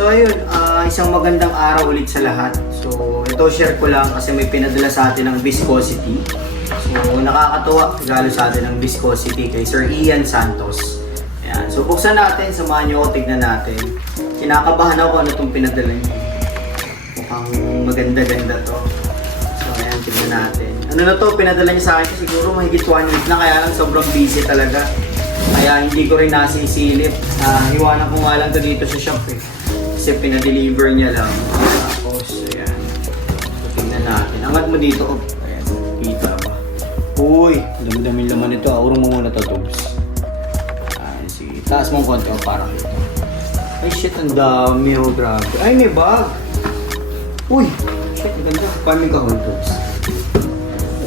So ayun, isang magandang araw ulit sa lahat. So ito share ko lang kasi may pinadala sa atin ng viscosity. So nakakatuwa, regalo sa atin ng viscosity kay Sir Ian Santos. Ayan. So buksan natin, samahan nyo ako, tignan natin. Kinakabahan ako ano itong pinadala niyo. Mukhang maganda-ganda to. So ayan, tignan natin. Ano na to, pinadala niya sa akin siguro mahigit 1 week na, kaya lang sobrang busy talaga. Kaya hindi ko rin nasisilip. Iwanan ko nga lang to dito sa shop eh. Kasi pinadeliver niya lang. Tapos, ayan. So, tingnan natin. Angat mo dito. Oh. Ayan. Kita ba? Uy! Dami-dami laman ito. Urong mo muna ito, Tubs. Ayan, sige. Taas mong konti. Oh, parang ito. Ay, shit. Ang dami. Oh, grabe. Ay, may bag. Uy! Shit, ang ganda. Kaming kahon, Tubs.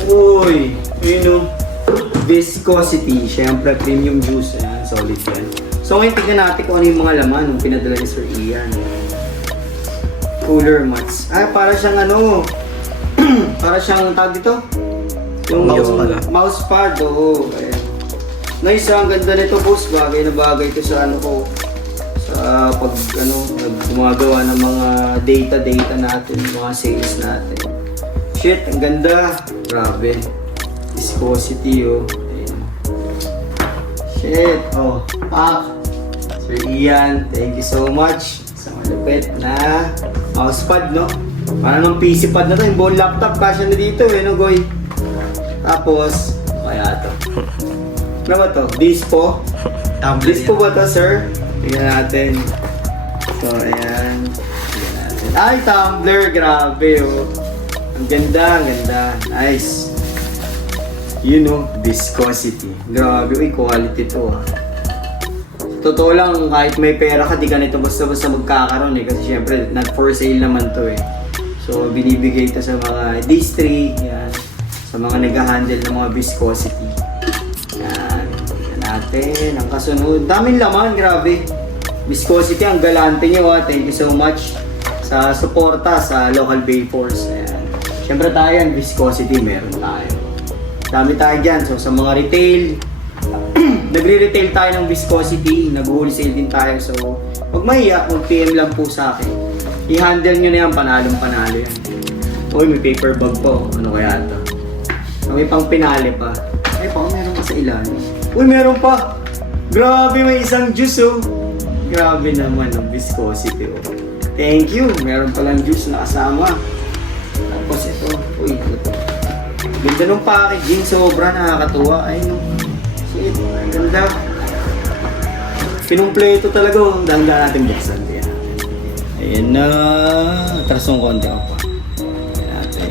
Uy! Ayun oh. Viscosity. Siyempre, premium juice. Ayan, solid yan. So ngayon tignan natin kung ano yung mga laman ng pinadala ni Sir Ian. Cooler mats. Para siyang ano, para siyang tag dito. Yung mousepad. Oo. Ayan. Nice, ang ganda nito, boss. Bagay na bagay ito sa ano ko. Sa pag ano, gumagawa ng mga data natin, mga sales natin. Shit, ang ganda. Grabe. Viscosity, oh. Shit! Oh, pak! Sir Ian, thank you so much sa malupit na mousepad, no? Parang ng PC pad na to, yung buong laptop, kasya na dito eh, no, Goy? Tapos, kaya to. Ano ba to? Dispo? Dispo ba to, sir? Tingnan natin. So, ayan. Tingnan natin. Ay, tumbler! Grabe, oh. Ang ganda, ang ganda. Nice. You know, viscosity. Grabe, uy, quality to ah. Totoo lang, kahit may pera ka, di ka nito basta-basta magkakaroon eh. Kasi syempre, not for sale naman to eh. So, binibigay ito sa mga district, yan. Sa mga nag-handle ng mga viscosity. Yan. Yan natin. Ang kasunod. Daming laman, grabe. Viscosity, ang galante nyo ah. Thank you so much sa suporta sa local Bay Force. Ayan. Syempre tayo yan, viscosity, meron tayo. Dami tayo dyan. So sa mga retail, nagre-retail tayo ng viscosity, nag-wholesale din tayo. So huwag mahiya, mag-PM lang po sa akin. I-handle nyo na yan, panalong-panalo yan. Uy, may paper bag po. Ano kaya ito? May pang pinali pa. Ay, meron pa sa ilalim. Uy, meron pa! Grabe, may isang juice oh. Grabe naman ang viscosity oh. Thank you! Meron palang juice na kasama. Tapos ito, uy, ito. Ganda nung packaging, sobra nakakatuwa. Ay no. Shit, ganda. Pinumpleto talaga. Ang danda natin buksan. Ayan na. Atras ng konti ako pa. Ayan natin.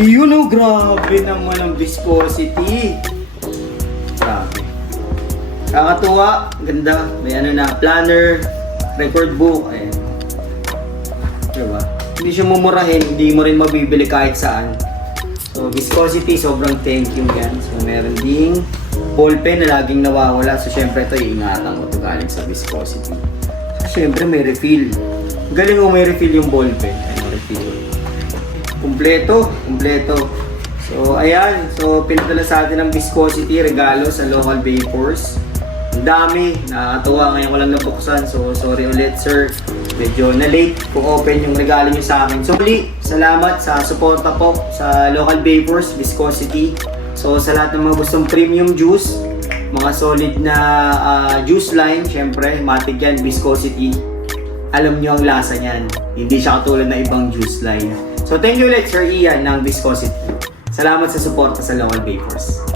Iyon o, grabe naman ang viscosity. Grabe. Nakakatuwa. Ganda. May ano na, planner, record book. Ayan. Diba? Hindi siya mumurahin. Hindi mo rin mabibili kahit saan. So, viscosity, sobrang thank you yan. So, meron ding ballpen na laging nawawala. So, syempre ito, iingatan ko ito galing sa viscosity. So, syempre may refill. Galing mo may refill yung ballpen. Ay, refill. Kumpleto. So, ayan. So, pinadala sa atin ng viscosity, regalo sa local Bay Force. Ang dami. Nakakatuwa. Ngayon ko lang nabuksan. So, sorry ulit, sir. Medyo na-late kung open yung regalo nyo sa akin. So, muli, salamat sa suporta po sa local Bay Force, viscosity. So, sa lahat ng mga gustong premium juice, mga solid na juice line, syempre, matig yan, viscosity. Alam nyo ang lasa niyan. Hindi siya katulad na ibang juice line. So, thank you ulit, Sir Ian, ng viscosity. Salamat sa suporta sa local Bay Force.